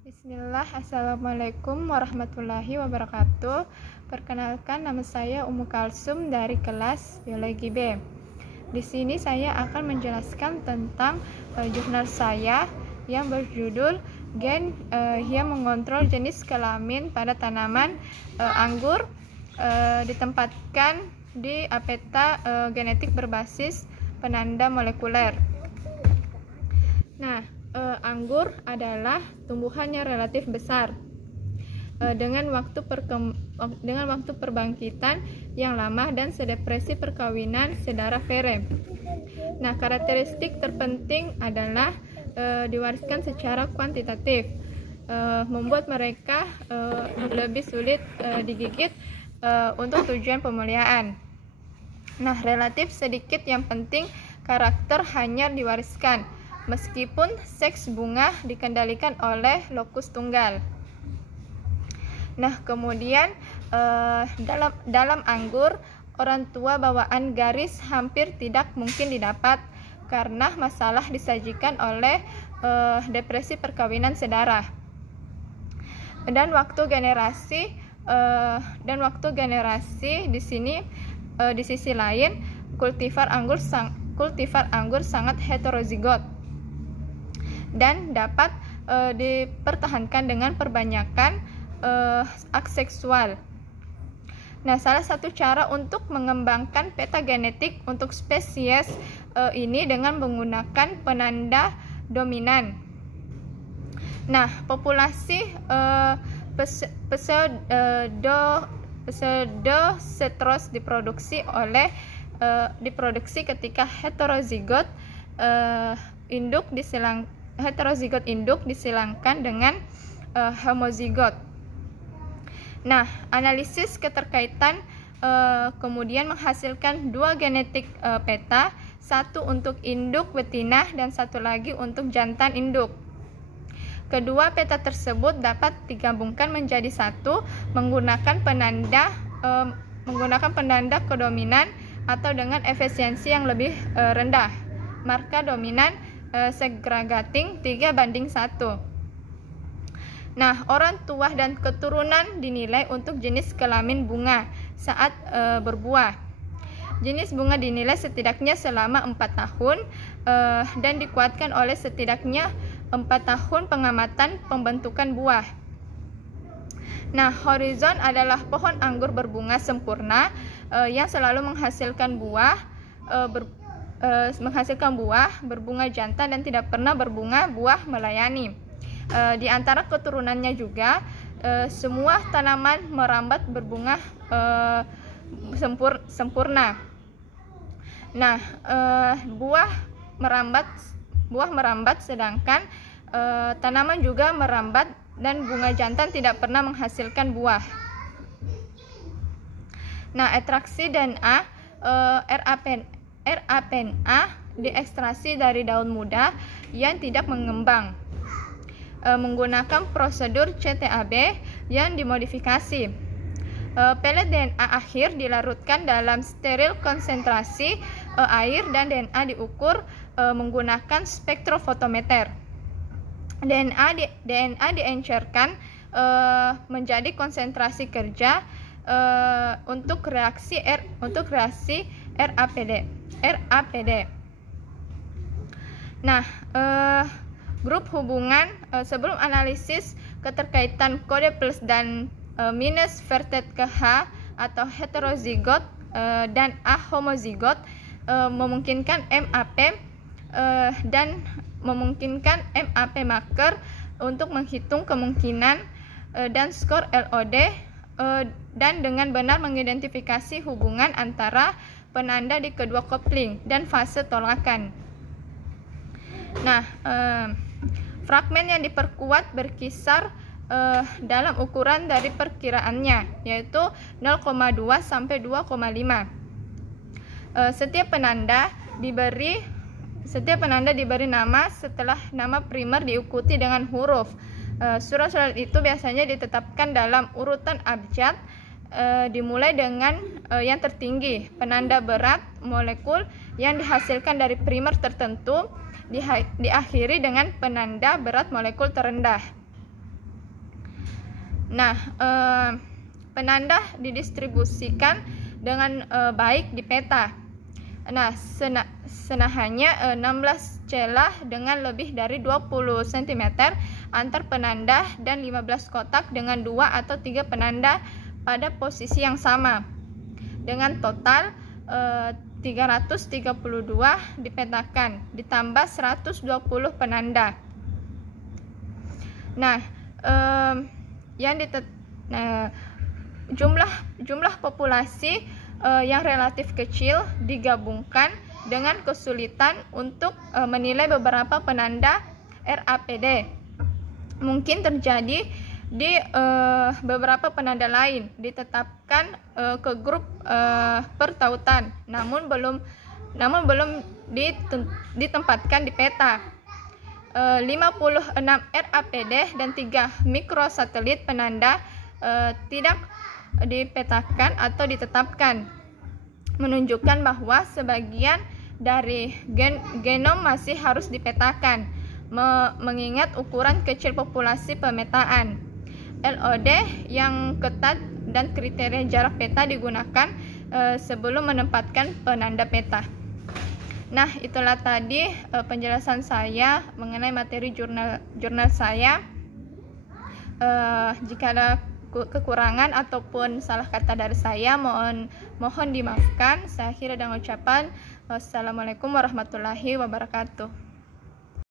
Bismillah, Assalamualaikum warahmatullahi wabarakatuh. Perkenalkan, nama saya Ummu Kalsum dari kelas Biologi B. Di sini saya akan menjelaskan tentang jurnal saya yang berjudul Gen yang mengontrol jenis kelamin pada tanaman anggur, ditempatkan di apeta genetik berbasis penanda molekuler. Nah, anggur adalah tumbuhan yang relatif besar dengan waktu perbangkitan yang lama dan sedepresi perkawinan sedara Vere. Nah, karakteristik terpenting adalah diwariskan secara kuantitatif, membuat mereka lebih sulit digigit untuk tujuan pemuliaan. Nah, relatif sedikit yang penting karakter hanya diwariskan, meskipun seks bunga dikendalikan oleh lokus tunggal. Nah, kemudian dalam anggur, orang tua bawaan garis hampir tidak mungkin didapat karena masalah disajikan oleh depresi perkawinan sedara. Dan waktu generasi di sini di sisi lain kultivar anggur sangat heterozigot dan dapat dipertahankan dengan perbanyakan aseksual. Nah, salah satu cara untuk mengembangkan peta genetik untuk spesies ini dengan menggunakan penanda dominan. Nah, populasi pseudosetros diproduksi ketika heterozigot induk disilangkan dengan homozigot. Nah, analisis keterkaitan kemudian menghasilkan dua genetik peta, satu untuk induk betina dan satu lagi untuk jantan induk. Kedua peta tersebut dapat digabungkan menjadi satu menggunakan penanda kodominan atau dengan efisiensi yang lebih rendah, marka dominan segregating 3:1. Nah, orang tua dan keturunan dinilai untuk jenis kelamin bunga saat berbuah. Jenis bunga dinilai setidaknya selama 4 tahun dan dikuatkan oleh setidaknya 4 tahun pengamatan pembentukan buah. Nah, horizon adalah pohon anggur berbunga sempurna yang selalu menghasilkan buah berbunga jantan dan tidak pernah berbunga buah melayani. Di antara keturunannya juga semua tanaman merambat berbunga sempurna. Nah, buah merambat sedangkan tanaman juga merambat dan bunga jantan tidak pernah menghasilkan buah. Nah, ekstraksi DNA RAPNA diekstraksi dari daun muda yang tidak mengembang menggunakan prosedur CTAB yang dimodifikasi. Pelet DNA akhir dilarutkan dalam steril konsentrasi air dan DNA diukur menggunakan spektrofotometer. DNA diencerkan menjadi konsentrasi kerja untuk reaksi RAPD. Nah, grup hubungan sebelum analisis keterkaitan kode plus dan minus vertet ke H atau heterozigot dan ahomozigot memungkinkan MAP dan memungkinkan MAP marker untuk menghitung kemungkinan dan skor LOD dan dengan benar mengidentifikasi hubungan antara penanda di kedua kopling dan fase tolakan. Nah, fragmen yang diperkuat berkisar dalam ukuran dari perkiraannya, yaitu 0,2 sampai 2,5. Setiap penanda diberi nama setelah nama primer diikuti dengan huruf. Surat-surat itu biasanya ditetapkan dalam urutan abjad, dimulai dengan yang tertinggi, penanda berat molekul yang dihasilkan dari primer tertentu, diakhiri dengan penanda berat molekul terendah. Nah, penanda didistribusikan dengan baik di peta. Nah, senahannya 16 celah dengan lebih dari 20 cm antar penanda dan 15 kotak dengan 2 atau 3 penanda pada posisi yang sama. Dengan total 332 dipetakan ditambah 120 penanda. Nah, jumlah populasi yang relatif kecil digabungkan dengan kesulitan untuk menilai beberapa penanda RAPD. Mungkin terjadi di beberapa penanda lain ditetapkan ke grup pertautan, namun belum ditempatkan di peta. 56 RAPD dan 3 mikrosatelit penanda tidak dipetakan atau ditetapkan, menunjukkan bahwa sebagian dari genom masih harus dipetakan, mengingat ukuran kecil populasi pemetaan. LOD yang ketat dan kriteria jarak peta digunakan sebelum menempatkan penanda peta. Nah, itulah tadi penjelasan saya mengenai materi jurnal saya. Jika ada kekurangan ataupun salah kata dari saya, mohon dimaafkan. Saya akhiri dengan ucapan wassalamualaikum warahmatullahi wabarakatuh.